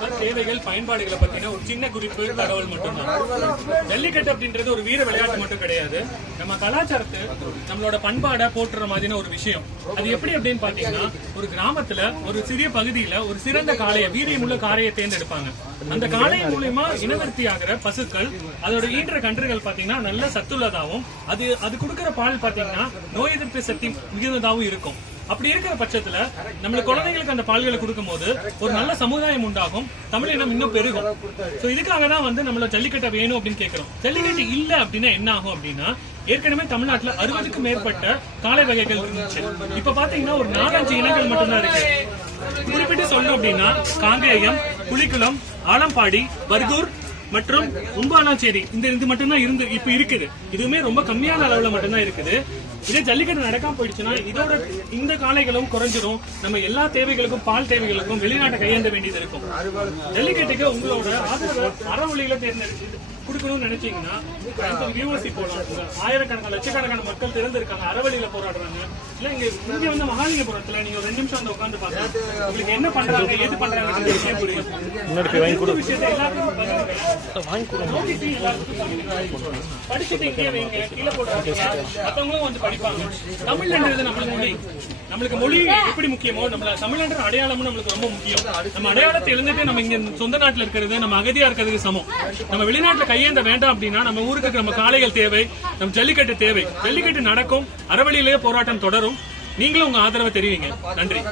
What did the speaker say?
தேவைகள் பயன்பாடுகளை பத்தின ஒரு சின்ன குறிப்பு தகவல் மட்டும்தான். ஜல்லிக்கட்டு அப்படின்றது ஒரு வீர விளையாட்டு மட்டும் கிடையாது. நம்ம கலாச்சாரத்தை நம்மளோட பண்பாட போட்டுற மாதிரியான ஒரு விஷயம். அது எப்படி அப்படின்னு பாத்தீங்கன்னா, ஒரு கிராமத்துல ஒரு சிறிய பகுதியில ஒரு சிறந்த காளைய வீரியமுள்ள காளையை தேர்ந்தெடுப்பாங்க. அந்த காளை மூலியமா இனவர்த்தி ஆகிற பசுக்கள் அதோட ஈன்ற கன்றுகள் பாத்தீங்கன்னா நல்ல சத்துள்ளதாகவும் அது கொடுக்கிற பால் பாத்தீங்கன்னா நோய் எதிர்ப்பு சக்தி மிகுந்ததாகவும் இருக்கும். அப்படி இருக்கிற பட்சத்துல நம்மளுக்கு குழந்தைகளுக்கு அந்த பால்களை கொடுக்கும் போது ஒரு நல்ல சமுதாயம் உண்டாகும், தமிழ் இனம் இன்னும் பெருகும். சோ இதுக்காக தான் நம்மள ஜல்லிக்கட்டை வேணும் அப்படின்னு கேட்கிறோம். ஜல்லிக்கட்டு இல்ல அப்படின்னா என்ன ஆகும் அப்படின்னா, ஏற்கனவே தமிழ்நாட்டுல 60க்கும் மேற்பட்ட காளை வகைகள் இருந்துச்சு. இப்ப பாத்தீங்கன்னா ஒரு 4-5 இனங்கள் மட்டும்தான் இருக்கு. குறிப்பிட்டு சொல்லணும் அப்படின்னா காங்கேயம், புலிக்குளம், ஆலம்பாடி, பர்கூர் மற்றும் உம்பாலாச்சேரி இது மட்டும்தான் இப்ப இருக்குது. இதுவுமே ரொம்ப கம்மியான அளவுல மட்டும்தான் இருக்குது. இதே ஜல்லிக்கட்டு நடக்காம போயிடுச்சுன்னா இதோட இந்த காளைகளும் குறைஞ்சிரும். நம்ம எல்லா தேவைகளுக்கும் பால் தேவைகளுக்கும் வெளிநாட்டை கையேந்த வேண்டியது இருக்கும். ஜல்லிக்கட்டுக்கு உங்களோட ஆதரவை அறவழியில தேர்ந்தெடுத்து கொடுக்கணும்னு நினைச்சீங்கன்னா யூஎஸ்சி போலாம். ஆயிரக்கணக்கான லட்சக்கணக்கான மக்கள் திறந்திருக்காங்க, அறவழியில போராடுறாங்க. இல்ல இங்க வந்து மகாலிங்கபுரத்துல நீங்க 2 நிமிஷம் வந்து உட்காந்து பாருங்க, உங்களுக்கு என்ன பண்றாங்க ஏது பண்றாங்க விஷயத்தை எல்லாருக்கும் படிச்சுட்டு இங்கே வைங்க, கீழே போடுறாங்க, மத்தவங்களும் வந்து படிப்பாங்க. தமிழ்ன்றது நம்மளுக்கு மொழி. நம்மளுக்கு மொழி எப்படி முக்கியமோ நம்மள தமிழ்ன்ற அடையாளமும் நம்மளுக்கு ரொம்ப முக்கியம். நம்ம அடையாளத்தை எழுந்துட்டு நம்ம இங்க சொந்த நாட்டுல இருக்கிறது, நம்ம அகதியா இருக்கிறதுக்கு சமம். நம்ம வெளிநாட்டுல கையேந்த வேண்டாம் அப்படின்னா நம்ம ஊருக்கு நம்ம காளைகள் தேவை, நம்ம ஜல்லிக்கட்டு தேவை. ஜல்லிக்கட்டு நடக்கும், அறவழியிலேயே போராட்டம் தொடரும். நீங்களும் உங்க ஆதரவை தெரிவிங்க. நன்றி.